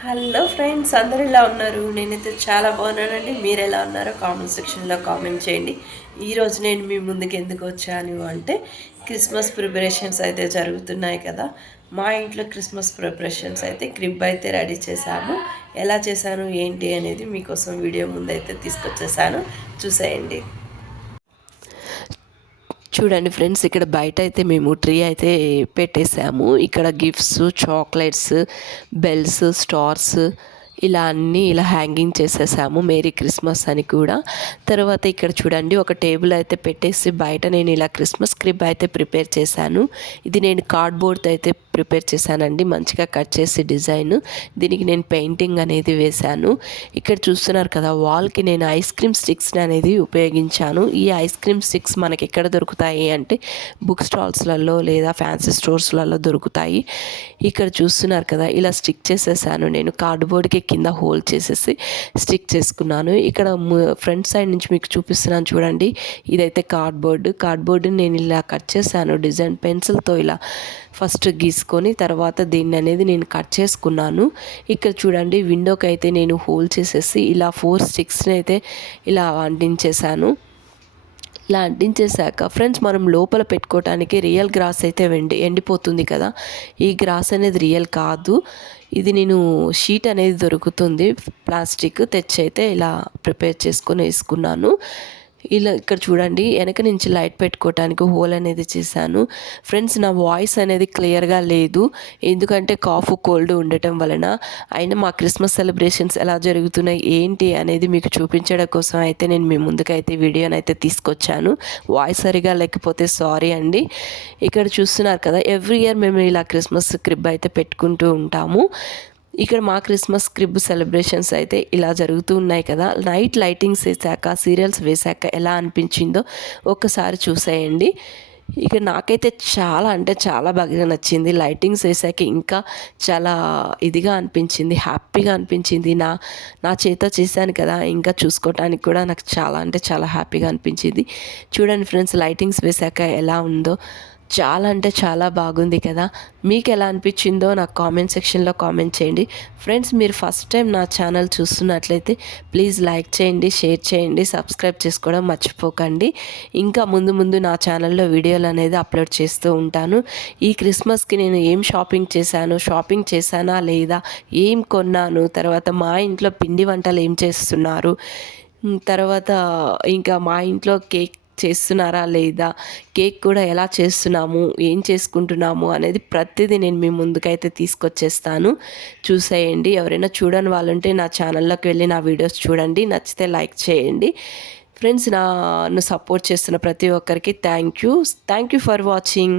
Hello friends అందరు ఎలా ఉన్నారు? నేనైతే చాలా బాగున్నానండి. మీరు ఎలా ఉన్నారో కామెంట్ సెక్షన్లో కామెంట్ చేయండి. ఈరోజు నేను మీ ముందుకు ఎందుకు వచ్చాను అంటే క్రిస్మస్ ప్రిపరేషన్స్ అయితే జరుగుతున్నాయి కదా. మా ఇంట్లో క్రిస్మస్ ప్రిపరేషన్స్ అయితే క్రిబ్ అయితే రెడీ చేశాము. ఎలా చేశాను ఏంటి అనేది మీకోసం వీడియో ముందైతే తీసుకొచ్చేసాను చూసేయండి. చూడండి ఫ్రెండ్స్ ఇక్కడ బయట అయితే మేము ట్రీ అయితే పెట్టేసాము. ఇక్కడ గిఫ్ట్స్ చాక్లెట్స్ బెల్స్ స్టార్స్ ఇలా అన్నీ ఇలా హ్యాంగింగ్ చేసేసాము. మేరీ క్రిస్మస్ అని కూడా. తర్వాత ఇక్కడ చూడండి ఒక టేబుల్ అయితే పెట్టేసి బయట నేను ఇలా క్రిస్మస్ క్రిబ్ అయితే ప్రిపేర్ చేశాను. ఇది నేను కార్డ్బోర్డ్తో అయితే ప్రిపేర్ చేశానండి. మంచిగా కట్ చేసి డిజైన్. దీనికి నేను పెయింటింగ్ అనేది వేశాను. ఇక్కడ చూస్తున్నారు కదా వాల్కి నేను ఐస్ క్రీమ్ స్టిక్స్ అనేది ఉపయోగించాను. ఈ ఐస్ క్రీమ్ స్టిక్స్ మనకి ఎక్కడ దొరుకుతాయి అంటే బుక్ స్టాల్స్లలో లేదా ఫ్యాన్సీ స్టోర్స్లలో దొరుకుతాయి. ఇక్కడ చూస్తున్నారు కదా ఇలా స్టిక్ చేసేసాను నేను. కార్డ్బోర్డ్కి కింద హోల్ చేసేసి స్టిక్ చేసుకున్నాను. ఇక్కడ ఫ్రంట్ సైడ్ నుంచి మీకు చూపిస్తున్నాను చూడండి. ఇదైతే కార్డ్బోర్డ్. కార్డ్బోర్డ్ నేను ఇలా కట్ చేశాను. డిజైన్ పెన్సిల్తో ఇలా ఫస్ట్ గీసుకొని తర్వాత దీన్ని అనేది నేను కట్ చేసుకున్నాను. ఇక్కడ చూడండి విండోకి అయితే నేను హోల్ చేసేసి ఇలా ఫోర్ స్టిక్స్ని అయితే ఇలా అంటించేశాను. ఇలా అంటించేశాక ఫ్రెండ్స్ మనం లోపల పెట్టుకోవటానికి రియల్ గ్రాస్ అయితే వెండి ఎండిపోతుంది కదా. ఈ గ్రాస్ అనేది రియల్ కాదు. ఇది నేను షీట్ అనేది దొరుకుతుంది. ప్లాస్టిక్ తెచ్చి అయితే ఇలా ప్రిపేర్ చేసుకొని వేసుకున్నాను. ఇలా ఇక్కడ చూడండి వెనక నుంచి లైట్ పెట్టుకోవటానికి హోల్ అనేది చేశాను. ఫ్రెండ్స్ నా వాయిస్ అనేది క్లియర్గా లేదు. ఎందుకంటే కాఫ్ కోల్డ్ ఉండటం వలన. అయినా మా క్రిస్మస్ సెలబ్రేషన్స్ ఎలా జరుగుతున్నాయి ఏంటి అనేది మీకు చూపించడం కోసం అయితే నేను మీ ముందుకైతే వీడియోని అయితే తీసుకొచ్చాను. వాయిస్ సరిగా లేకపోతే సారీ అండి. ఇక్కడ చూస్తున్నారు కదా ఎవ్రీ ఇయర్ మేము ఇలా క్రిస్మస్ క్రిబ్ అయితే పెట్టుకుంటూ ఉంటాము. ఇక్కడ మా క్రిస్మస్ క్రిబ్ సెలబ్రేషన్స్ అయితే ఇలా జరుగుతూ ఉన్నాయి కదా. నైట్ లైటింగ్స్ వేసాక సీరియల్స్ వేసాక ఎలా అనిపించిందో ఒక్కసారి చూసేయండి. ఇక నాకైతే చాలా అంటే చాలా బాగా నచ్చింది. లైటింగ్స్ వేసాక ఇంకా చాలా ఇదిగా అనిపించింది హ్యాపీగా అనిపించింది. నా నా చేత చేశాను కదా ఇంకా చూసుకోవటానికి కూడా నాకు చాలా అంటే చాలా హ్యాపీగా అనిపించింది. చూడండి ఫ్రెండ్స్ లైటింగ్స్ వేసాక ఎలా ఉందో. చాలా అంటే చాలా బాగుంది కదా. మీకు ఎలా అనిపించిందో నాకు కామెంట్ సెక్షన్లో కామెంట్ చేయండి. ఫ్రెండ్స్ మీరు ఫస్ట్ టైం నా ఛానల్ చూస్తున్నట్లయితే ప్లీజ్ లైక్ చేయండి షేర్ చేయండి సబ్స్క్రైబ్ చేసుకోవడం మర్చిపోకండి. ఇంకా ముందు ముందు నా ఛానల్లో వీడియోలు అనేది అప్లోడ్ చేస్తూ ఉంటాను. ఈ క్రిస్మస్కి నేను ఏం షాపింగ్ చేశాను షాపింగ్ చేశానా లేదా ఏం కొన్నాను తర్వాత మా ఇంట్లో పిండి వంటలు ఏం చేస్తున్నారు తర్వాత ఇంకా మా ఇంట్లో కేక్ చేస్తున్నారా లేదా? కేక్ కూడా ఎలా చేస్తున్నాము? ఏం చేసుకుంటున్నాము? అనేది ప్రతిదీ నేను మీ ముందుకైతే తీసుకొచ్చేస్తాను. చూసేయండి. ఎవరైనా చూడని వాళ్ళుంటే నా ఛానల్లోకి వెళ్ళి నా వీడియోస్ చూడండి. నచ్చితే లైక్ చేయండి. ఫ్రెండ్స్ నన్ను సపోర్ట్ చేస్తున్న ప్రతి ఒక్కరికి thank you. Thank you for watching.